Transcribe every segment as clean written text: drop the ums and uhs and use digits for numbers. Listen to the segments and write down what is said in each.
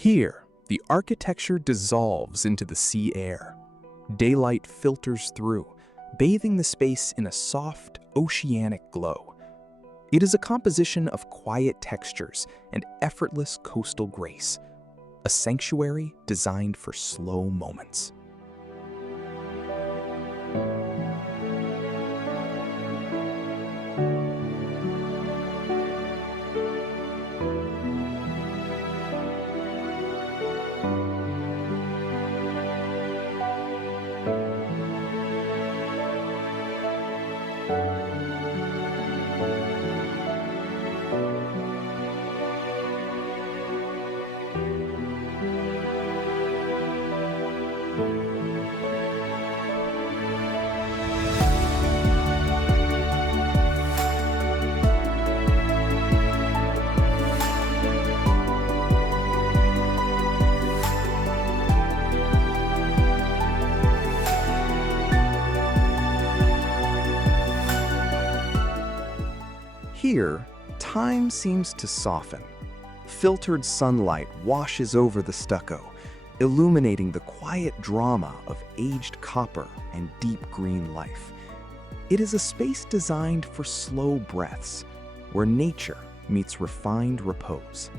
Here, the architecture dissolves into the sea air. Daylight filters through, bathing the space in a soft, oceanic glow. It is a composition of quiet textures and effortless coastal grace, a sanctuary designed for slow moments. Here, time seems to soften. Filtered sunlight washes over the stucco, illuminating the quiet drama of aged copper and deep green life. It is a space designed for slow breaths, where nature meets refined repose.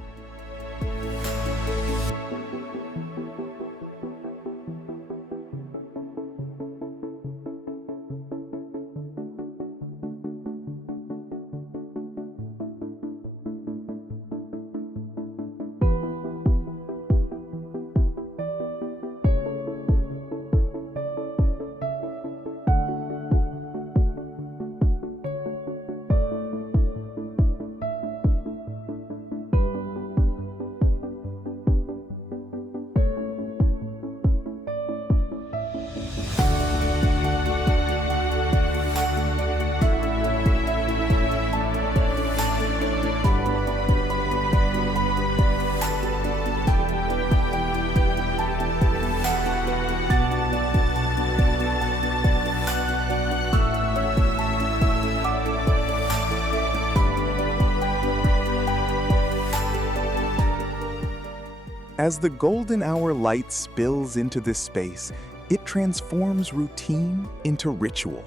As the golden hour light spills into this space, it transforms routine into ritual.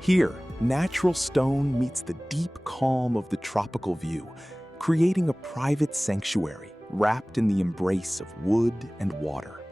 Here, natural stone meets the deep calm of the tropical view, creating a private sanctuary wrapped in the embrace of wood and water.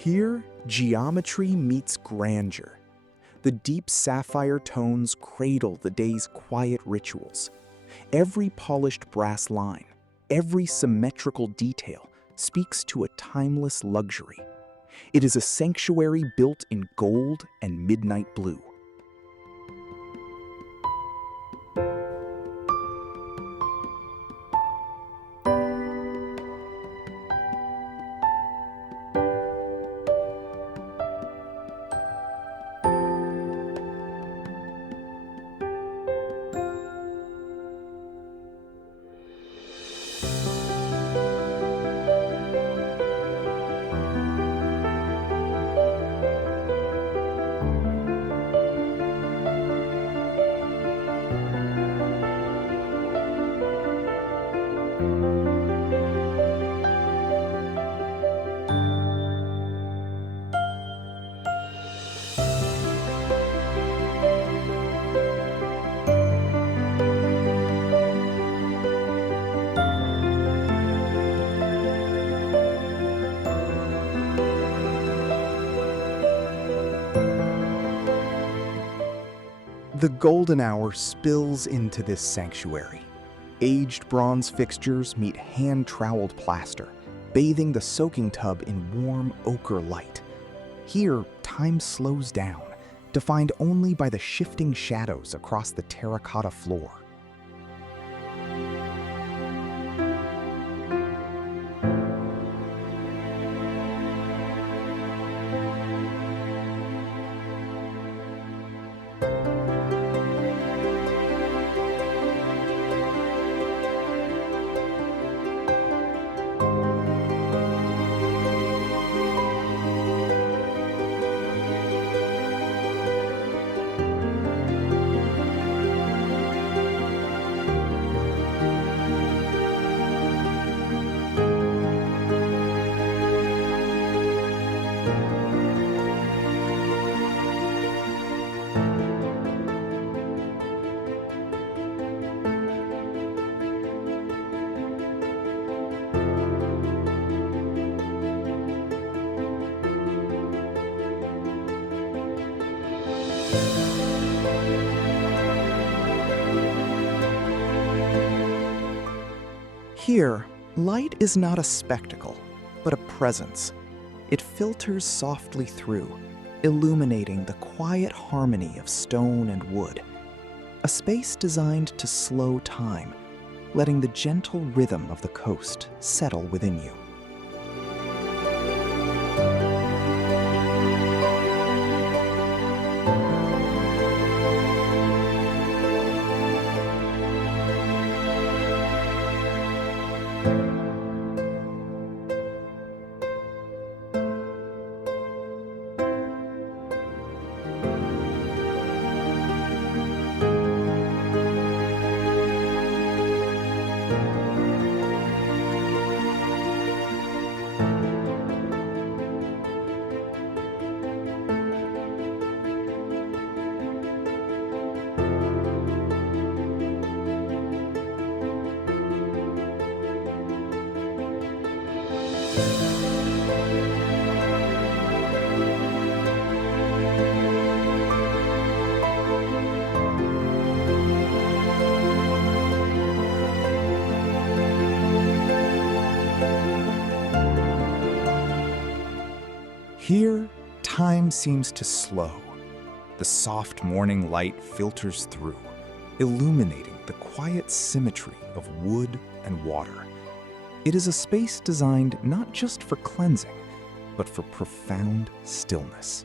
Here, geometry meets grandeur. The deep sapphire tones cradle the day's quiet rituals. Every polished brass line, every symmetrical detail speaks to a timeless luxury. It is a sanctuary built in gold and midnight blue. The golden hour spills into this sanctuary. Aged bronze fixtures meet hand-troweled plaster, bathing the soaking tub in warm ochre light. Here, time slows down, defined only by the shifting shadows across the terracotta floor. Here, light is not a spectacle, but a presence. It filters softly through, illuminating the quiet harmony of stone and wood. A space designed to slow time, letting the gentle rhythm of the coast settle within you. Here, time seems to slow. The soft morning light filters through, illuminating the quiet symmetry of wood and water. It is a space designed not just for cleansing, but for profound stillness.